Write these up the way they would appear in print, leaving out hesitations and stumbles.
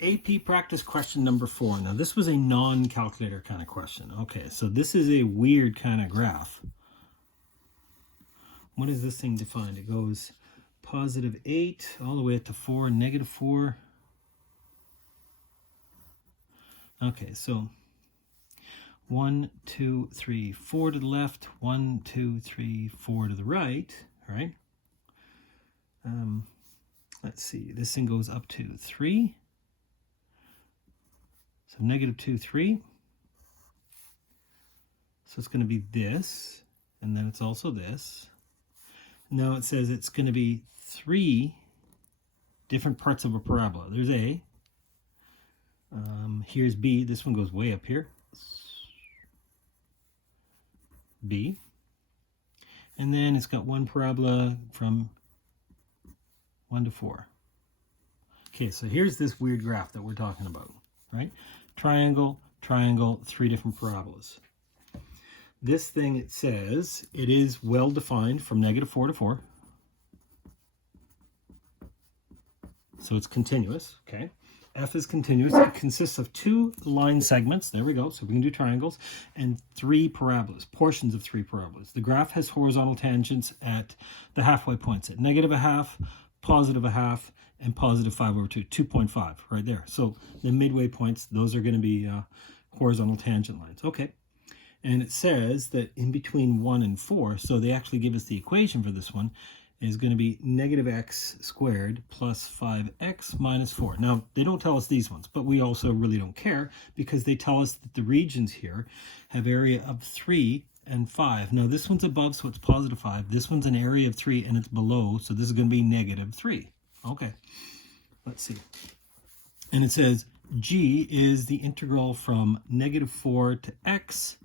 AP practice question number 4. Now this was a non-calculator kind of question. Okay, so this is a weird kind of graph. What is this thing defined? It goes positive 8 all the way up to 4, negative 4. Okay, so 1, 2, 3, 4 to the left, 1, 2, 3, 4 to the right, all right? Let's see, this thing goes up to 3. So negative 2, 3. So it's going to be this, and then it's also this. Now it says it's going to be 3 different parts of a parabola. There's A. Here's B. This one goes way up here. B. And then it's got one parabola from 1 to 4. Okay, so here's this weird graph that we're talking about, right? Triangle, triangle, 3 different parabolas. This thing, it says, it is well defined from negative 4 to 4. So it's continuous, okay? F is continuous. It consists of 2 line segments. There we go. So we can do triangles. And 3 parabolas, portions of 3 parabolas. The graph has horizontal tangents at the halfway points at negative a half, positive a half, and positive 5 over 2, 2.5 right there. So the midway points, those are going to be horizontal tangent lines. Okay. And it says that in between 1 and 4, so they actually give us the equation for this one, is going to be negative x squared plus 5x minus 4. Now, they don't tell us these ones, but we also really don't care because they tell us that the regions here have area of 3 and 5. Now, this one's above, so it's positive 5. This one's an area of 3, and it's below, so this is going to be negative 3. Okay, let's see. And it says g is the integral from negative 4 to x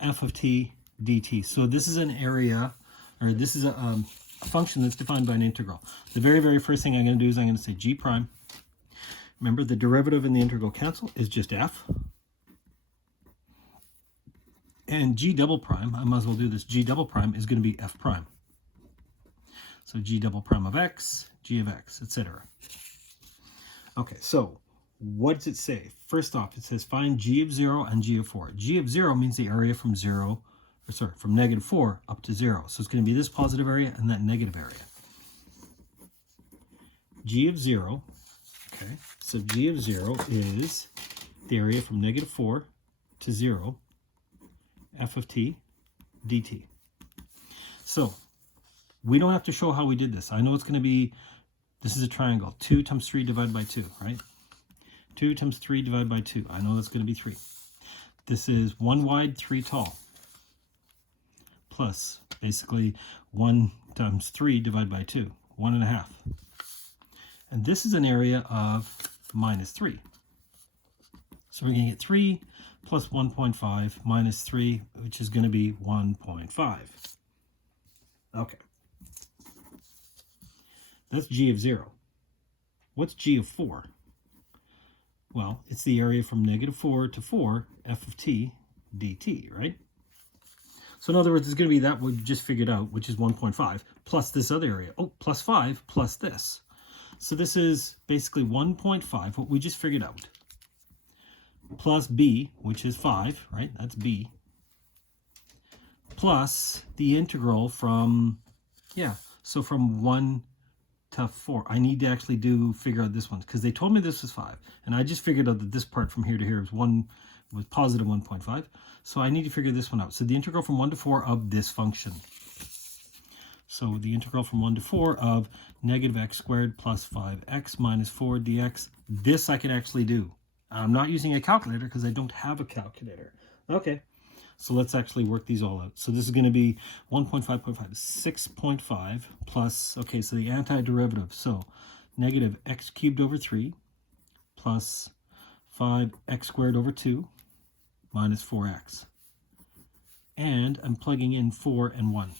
f of t dt. So this is an area, or this is a function that's defined by an integral. The very, very first thing I'm going to do is I'm going to say g prime. Remember, the derivative and the integral cancel is just f. And g double prime, I might as well do this, g double prime is going to be f prime. So g double prime of x, g of x, etc. Okay, so what does it say? First off, it says find g of 0 and g of 4. G of 0 means the area from from negative 4 up to 0. So it's going to be this positive area and that negative area. G of 0, okay, so g of 0 is the area from negative 4 to 0, f of t dt. So we don't have to show how we did this. I know it's going to be, this is a triangle, 2 times 3 divided by 2, right? 2 times 3 divided by 2. I know that's going to be 3. This is 1 wide, 3 tall. Plus, basically, 1 times 3 divided by 2. 1.5. And this is an area of minus 3. So we're going to get 3 plus 1.5 minus 3, which is going to be 1.5. Okay. That's g of 0. What's g of 4? Well, it's the area from negative 4 to 4, f of t dt, right? So in other words, it's going to be that we just figured out, which is 1.5, plus this other area. Oh, plus 5 plus this. So this is basically 1.5, what we just figured out, plus b, which is 5, right? That's b, plus the integral from, so from 1 to 4. I need to actually figure out this one because they told me this was 5, and I just figured out that this part from here to here was positive 1.5. So I need to figure this one out. So the integral from 1 to 4 of this function. So the integral from 1 to 4 of negative x squared plus 5x minus 4 dx. This I can actually do. I'm not using a calculator because I don't have a calculator. Okay. So let's actually work these all out. So this is going to be 1.5.5, 6.5 plus, okay, so the antiderivative. So negative x cubed over 3 plus 5x squared over 2 minus 4x. And I'm plugging in 4 and 1,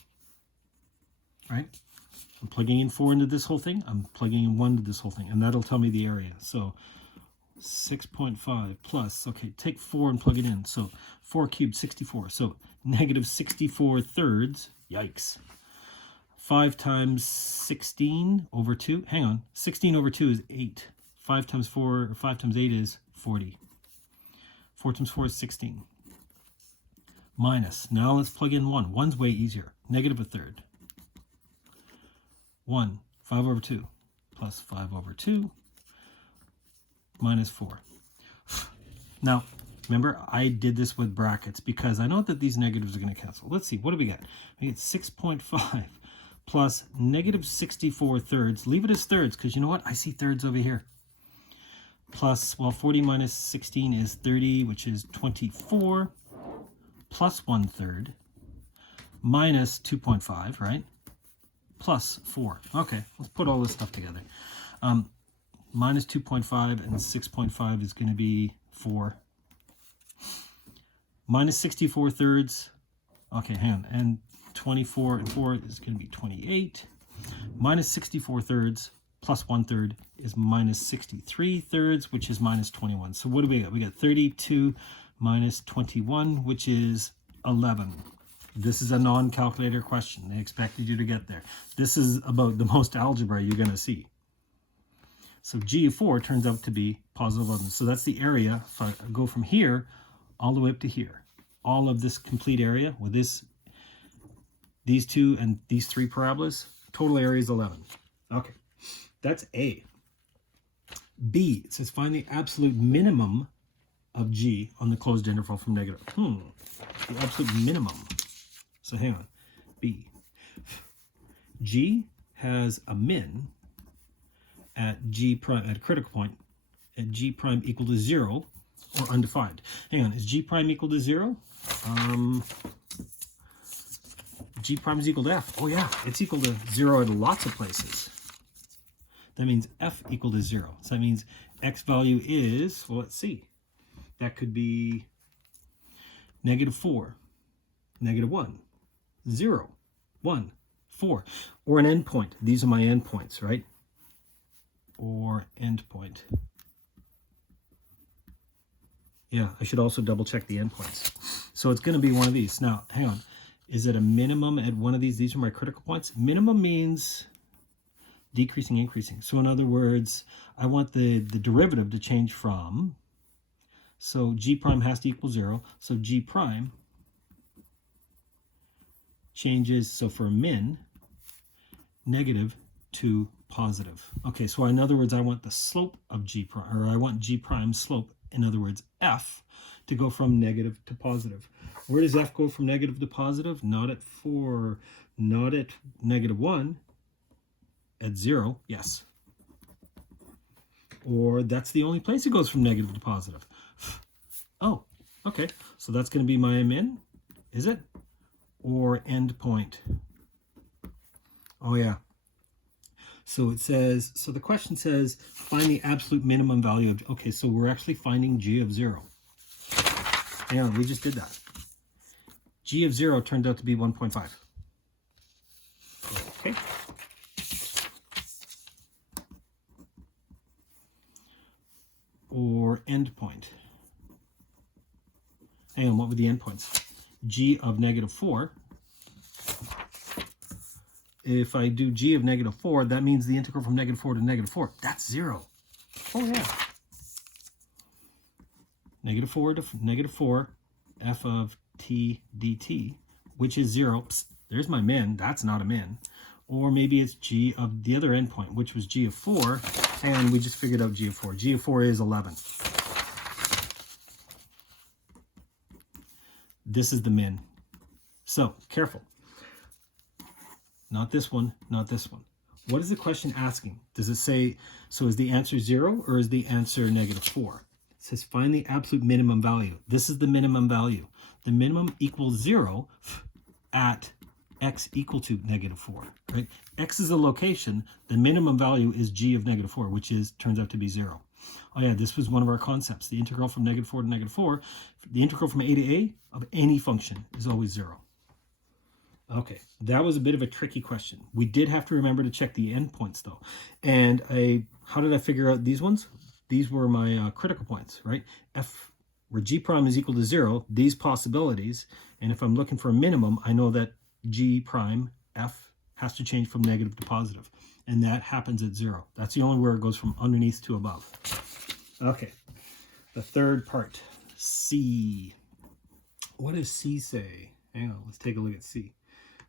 right? I'm plugging in 4 into this whole thing. I'm plugging in 1 into this whole thing, and that'll tell me the area. So 6.5 plus, okay, take 4 and plug it in. So 4 cubed, 64. So negative 64 thirds, yikes. 5 times 16 over 2, hang on, 16 over 2 is 8. 5 times 4, or 5 times 8 is 40. 4 times 4 is 16. Minus, now let's plug in 1. 1's way easier. Negative a third. 1, 5 over 2, plus 5 over 2, minus 4. Now, remember, I did this with brackets because I know that these negatives are going to cancel. Let's see, what do we get? We get 6.5 plus negative 64 thirds. Leave it as thirds because you know what? I see thirds over here. Plus, well, 40 minus 16 is 30, which is 24, plus 1/3, minus 2.5, right? Plus 4. Okay, let's put all this stuff together. Minus 2.5 and 6.5 is going to be 4. Minus 64 thirds. Okay, hang on. And 24 and 4 is going to be 28. Minus 64 thirds plus 1/3 is minus 63 thirds, which is minus 21. So what do we got? We got 32 minus 21, which is 11. This is a non-calculator question. They expected you to get there. This is about the most algebra you're going to see. So G of 4 turns out to be positive 11. So that's the area. If I go from here all the way up to here, all of this complete area with these two and these three parabolas, total area is 11. Okay, that's A. B, it says find the absolute minimum of G on the closed interval from negative. The absolute minimum. So hang on. B. G has a min at G prime, at a critical point, at G prime equal to 0 or undefined. Hang on, is G prime equal to 0? G prime is equal to F. Oh yeah, it's equal to 0 at lots of places. That means F equal to 0. So that means X value is, well, let's see. That could be negative 4, negative 1, 0, 1, 4, or an endpoint. These are my endpoints, right? Or endpoint. Yeah, I should also double check the endpoints. So it's going to be one of these. Now, hang on. Is it a minimum at one of these? These are my critical points. Minimum means decreasing, increasing. So in other words, I want the derivative to change from, so G prime has to equal 0. So G prime changes, so for a min, negative to positive. Okay, so in other words, I want the slope of G prime, or I want G prime slope, in other words, F, to go from negative to positive. Where does F go from negative to positive? Not at 4, not at negative 1, at 0, yes. Or that's the only place it goes from negative to positive. Oh, okay, so that's going to be my min, is it? Or end point. Oh yeah. So it says, so the question says, find the absolute minimum value of, okay, so we're actually finding G of 0. Yeah, we just did that. G of 0 turned out to be 1.5. Okay. Or endpoint. Hang on, what were the endpoints? G of negative 4. If I do G of negative 4, that means the integral from negative 4 to negative 4. That's 0. Oh, yeah. Negative 4 to negative 4, f of t dt, which is 0. Psst, there's my min. That's not a min. Or maybe it's G of the other endpoint, which was G of 4, and we just figured out G of 4. G of 4 is 11. This is the min. So, careful. Not this one, not this one. What is the question asking? Does it say, so is the answer 0 or is the answer negative 4? It says find the absolute minimum value. This is the minimum value. The minimum equals 0 at x equal to negative 4, right? X is a location. The minimum value is G of negative 4, which is turns out to be 0. Oh yeah, this was one of our concepts. The integral from negative 4 to negative 4, the integral from a to a of any function is always 0. Okay, that was a bit of a tricky question. We did have to remember to check the endpoints though. And how did I figure out these ones? These were my critical points, right? F, where G prime is equal to 0, these possibilities. And if I'm looking for a minimum, I know that G prime, F, has to change from negative to positive. and that happens at 0. That's the only where it goes from underneath to above. Okay, the third part, C. What does C say? Hang on, let's take a look at C.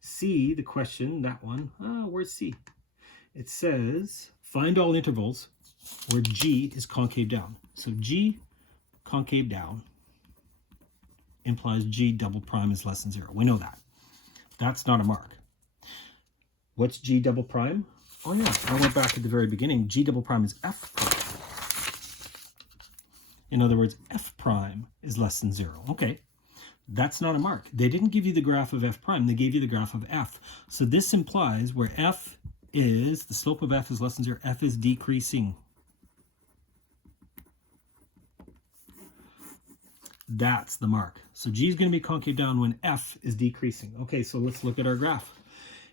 C, the question, that one, where's C? It says, find all intervals where G is concave down. So G concave down implies G double prime is less than 0. We know that. That's not a mark. What's G double prime? Oh yeah, I went back at the very beginning. G double prime is F prime. In other words, F prime is less than 0. Okay, that's not a mark. They didn't give you the graph of F prime. They gave you the graph of F. So this implies where F is, the slope of F is less than 0, F is decreasing. That's the mark. So G is going to be concave down when F is decreasing. Okay, so let's look at our graph.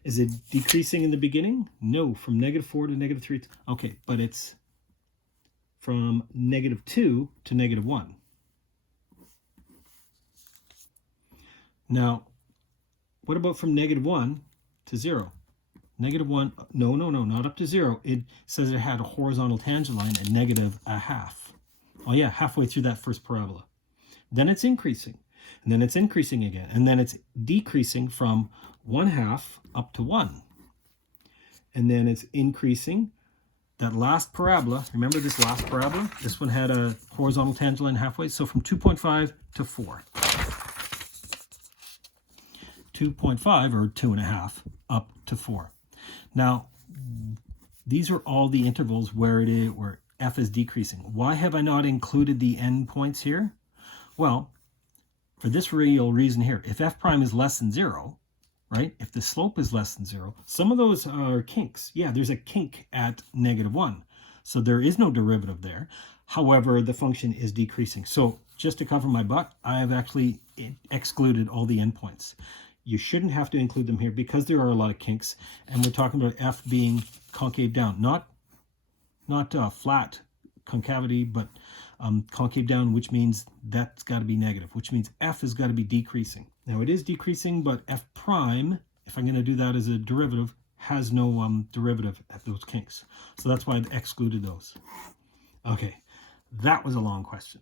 Is it decreasing in the beginning? No, from -4 to -3. Okay, but it's from -2 to -1. Now, what about from -1 to 0? -1, no, not up to 0. It says it had a horizontal tangent line at -0.5. Oh yeah, halfway through that first parabola. Then it's increasing, and then it's increasing again, and then it's decreasing from 1/2 up to 1. And then it's increasing. That last parabola, remember this last parabola? This one had a horizontal tangent line halfway, so from 2.5 to 4. 2.5 or 2.5 up to 4. Now, these are all the intervals where F is decreasing. Why have I not included the endpoints here? Well, for this real reason here, if F prime is less than 0, right? If the slope is less than 0, some of those are kinks. Yeah, there's a kink at -1. So there is no derivative there. However, the function is decreasing. So just to cover my butt, I have actually excluded all the endpoints. You shouldn't have to include them here because there are a lot of kinks. And we're talking about F being concave down, not flat concavity, but concave down, which means that's got to be negative, which means F has got to be decreasing. Now it is decreasing, but F prime, if I'm going to do that as a derivative, has no derivative at those kinks. So that's why I excluded those. Okay, that was a long question.